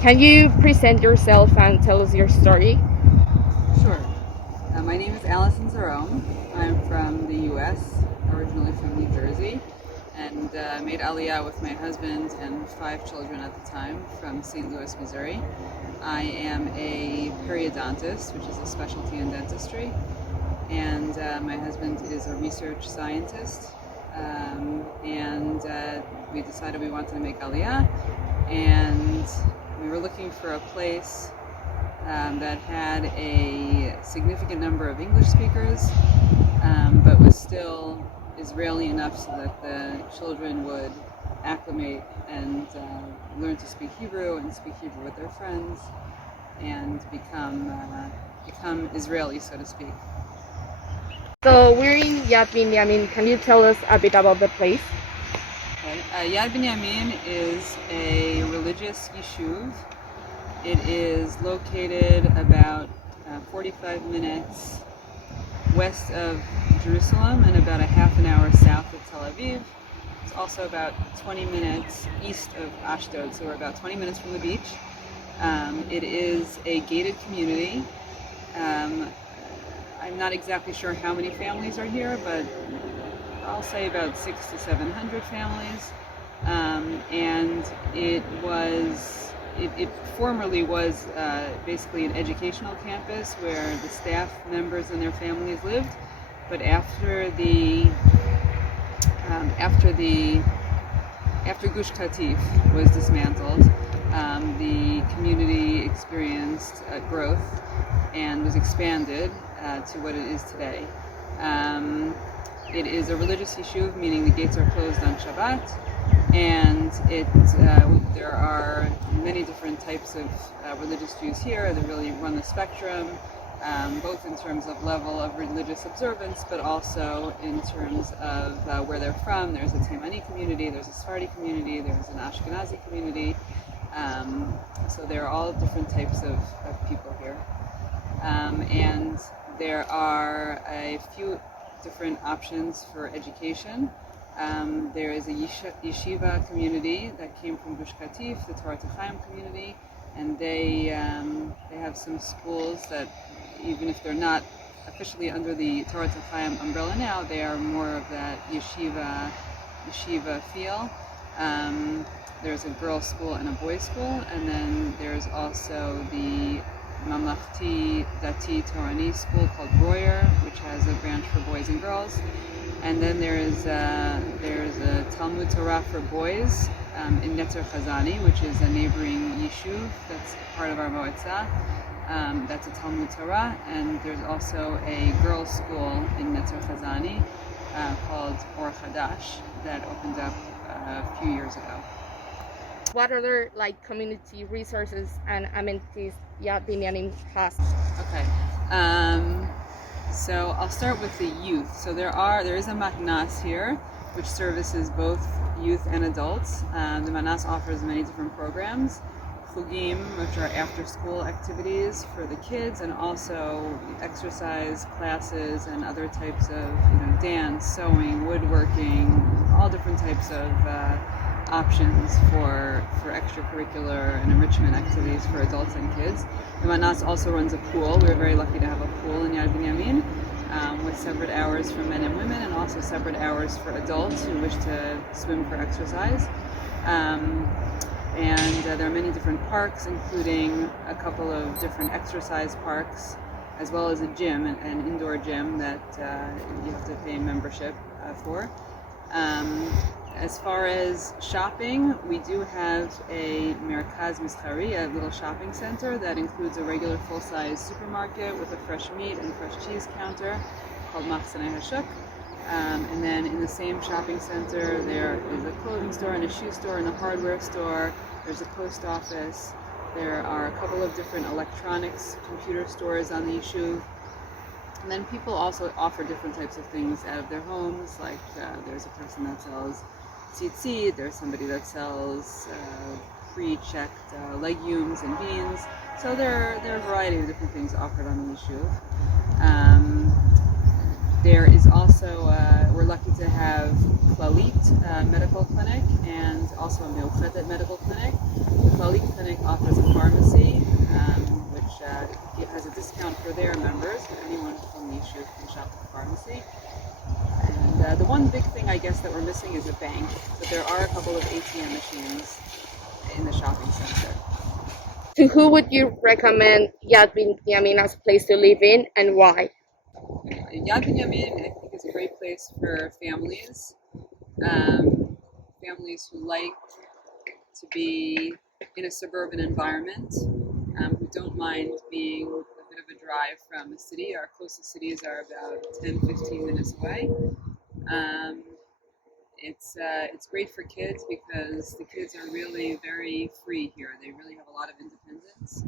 Can you present yourself and tell us your story? Sure. My name is Allison Zaromb. I'm from the U.S., originally from New Jersey, and made Aliyah with my husband and 5 children at the time from St. Louis, Missouri. I am a periodontist, which is a specialty in dentistry, and my husband is a research scientist. And we decided we wanted to make Aliyah, and we were looking for a place that had a significant number of English speakers, but was still Israeli enough so that the children would acclimate and learn to speak Hebrew and speak Hebrew with their friends and become Israeli, so to speak. So we're in Yad Binyamin. Can you tell us a bit about the place? Okay. Yad Binyamin is a religious yishuv. It is located about 45 minutes west of Jerusalem and about a half an hour south of Tel Aviv. It's also about 20 minutes east of Ashdod, so we're about 20 minutes from the beach. It is a gated community. I'm not exactly sure how many families are here, but I'll say about 600 to 700 families. And it formerly was basically an educational campus where the staff members and their families lived, but after Gush Katif was dismantled, the community experienced growth and was expanded to what it is today. It is a religious yishuv, meaning the gates are closed on Shabbat, and there are many different types of religious Jews here that really run the spectrum, both in terms of level of religious observance, but also in terms of where they're from. There's a Taimani community, there's a Sephardi community, there's an Ashkenazi community, so there are all different types of people here. And there are a few different options for education. There is a yeshiva community that came from Gush Katif, the Torah Chaim community, and they have some schools that, even if they're not officially under the Torah Chaim umbrella now, they are more of that yeshiva feel. There's a girls' school and a boys' school, and then there's also the Mamlachti Dati Torani school called Royer, which has a branch for boys and girls. And then there's a Talmud Torah for boys in Netzer Chazani, which is a neighboring yishuv that's part of our moetzah. That's a Talmud Torah, and there's also a girls' school in Netzer Chazani called Or Chadash that opened up a few years ago. What other community resources and amenities Yad Binyamin has? Okay. So I'll start with the youth. So there is a matnas here, which services both youth and adults. The matnas offers many different programs, chugim, which are after-school activities for the kids, and also exercise classes and other types of dance, sewing, woodworking, all different types of options for extracurricular and enrichment activities for adults and kids. The matnas also runs a pool. We're very lucky to have a pool in Yad Binyamin with separate hours for men and women, and also separate hours for adults who wish to swim for exercise. And there are many different parks, including a couple of different exercise parks, as well as a gym, an indoor gym that you have to pay membership for. As far as shopping, we do have a Merkaz Mischari, a little shopping center that includes a regular full-size supermarket with a fresh meat and fresh cheese counter called Machzanei Hashuk. And then in the same shopping center, there is a clothing store and a shoe store and a hardware store. There's a post office. There are a couple of different electronics, computer stores on the yishuv. And then people also offer different types of things out of their homes, like there's a person that sells tzitzit, there's somebody that sells pre-checked legumes and beans. So there are a variety of different things offered on the yishuv. There is also, we're lucky to have Klalit Medical Clinic and also a Meuchetet Medical Clinic. The Klalit Clinic offers a you can shop at the pharmacy. And the one big thing I guess that we're missing is a bank, but there are a couple of ATM machines in the shopping center. To who would you recommend Yad Binyamin as a place to live in, and why? Yad Binyamin, I think, is a great place for families, um, families who like to be in a suburban environment, who don't mind being a bit of a drive from a city. Our closest cities are about 10, 15 minutes away. Um, it's great for kids because the kids are really very free here. They really have a lot of independence.